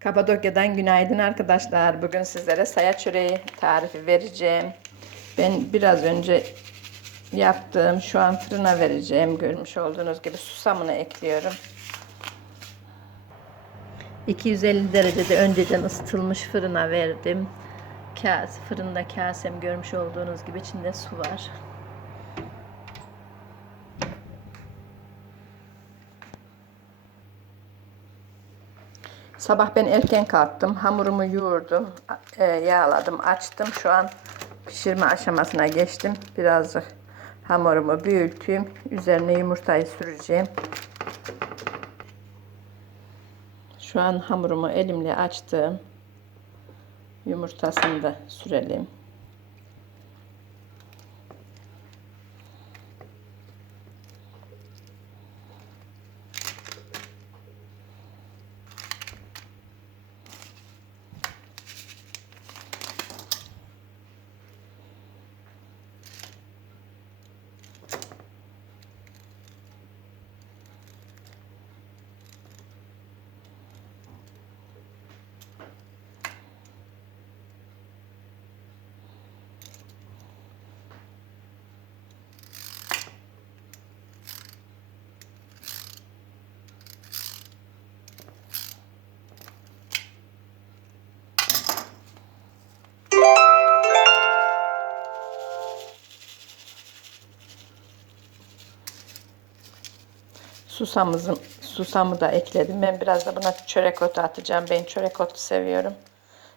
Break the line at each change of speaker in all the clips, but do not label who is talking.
Kapadokya'dan günaydın arkadaşlar. Bugün sizlere saya çöreği tarifi vereceğim. Ben biraz önce yaptığım şu an fırına vereceğim. Görmüş olduğunuz gibi susamını ekliyorum. 250 derecede önceden ısıtılmış fırına verdim. Kase, fırında kasem görmüş olduğunuz gibi içinde su var. Sabah ben erken kalktım. Hamurumu yoğurdum. e, yağladım, açtım. Şu an pişirme aşamasına geçtim. Birazcık hamurumu büyüteyim. Üzerine yumurtayı süreceğim. Şu an hamurumu elimle açtım. Yumurtasını da sürelim. Susamızın susamı da ekledim. Ben biraz da buna çörek otu atacağım. Ben çörek otu seviyorum.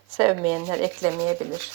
Sevmeyenler eklemeyebilir.